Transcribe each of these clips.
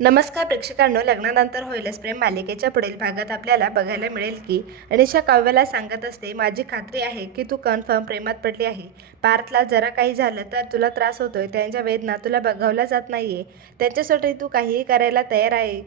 नमस्कार प्रेक्षकांनो लग्नानंतर होईलच प्रेम मालिकेच्या पुढील भागात आपल्याला बघायला मिळेल की अनिशा काव्याला सांगत असते माझी खात्री आहे की तू कन्फर्म प्रेमात पडली आहे. पार्थला जरा काही झालं तर तुला त्रास होतोय. त्यांच्या वेदना तुला बघावला जात नाहीये. त्यांच्यासाठी तू काहीही करायला तयार आहे.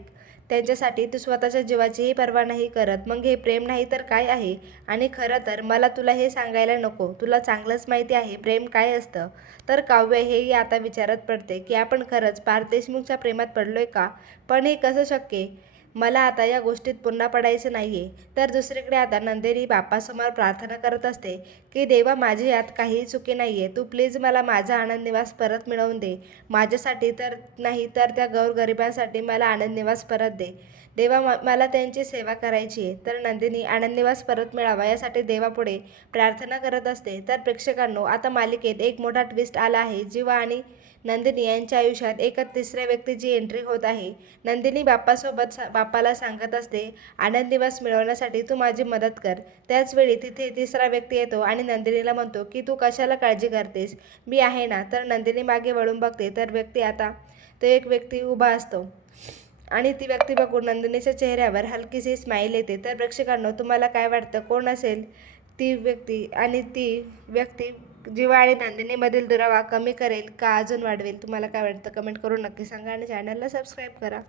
त्यांच्यासाठी तू स्वतःच्या जीवाचीही पर्वा नाही करत. मग हे प्रेम नाही तर काय आहे? आणि खरं तर मला तुला हे सांगायला नको. तुला चांगलंच माहिती आहे प्रेम काय असतं? तर काव्य हेही आता विचारत पडते की आपण खरंच पार देशमुखच्या प्रेमात पडलोय का? पण हे कसं शक्य मला आता या गोष्टीत पुन्हा पडायचं नाही आहे तर दुसरीकडे आता नंदिनी बाप्पासमोर प्रार्थना करत असते की देवा माझी यात काहीही चुकी नाही आहे तू प्लीज मला माझा आनंद निवास परत मिळवून दे. माझ्यासाठी तर नाही तर त्या गौरगरिबांसाठी मला आनंद निवास परत दे. देवा म- मला त्यांची सेवा करायची आहे. तर नंदिनी आनंद निवास परत मिळावा. यासाठी देवापुढे प्रार्थना करत असते. तर प्रेक्षकांनो आता मालिकेत एक मोठा ट्विस्ट आला आहे. जीवा आणि नंदिनी यांच्या आयुष्यात एका तिसऱ्या व्यक्तीची एंट्री होत आहे. नंदिनी बाप्पासोबत सा बाप्पाला सांगत असते आनंद दिवस मिळवण्यासाठी तू माझी मदत कर. त्याचवेळी तिथे तिसरा व्यक्ती येतो आणि नंदिनीला म्हणतो की तू कशाला काळजी करतेस? मी आहे ना. तर नंदिनी मागे वळून बघते तर व्यक्ती आता तो एक व्यक्ती उभा असतो. आणि ती व्यक्ती बघून नंदिनीच्या चेहऱ्यावर हलकीशी स्माईल येते. तर प्रेक्षकांनो तुम्हाला काय वाटतं? कोण असेल? ती व्यक्ती आणि ती व्यक्ती जीवा आणि नंदिनीमधील दुरावा कमी करेल का अजून वाढवेल? तुम्हाला काय वाटतं? कमेंट करून नक्की सांगा आणि चॅनलला सबस्क्राईब करा.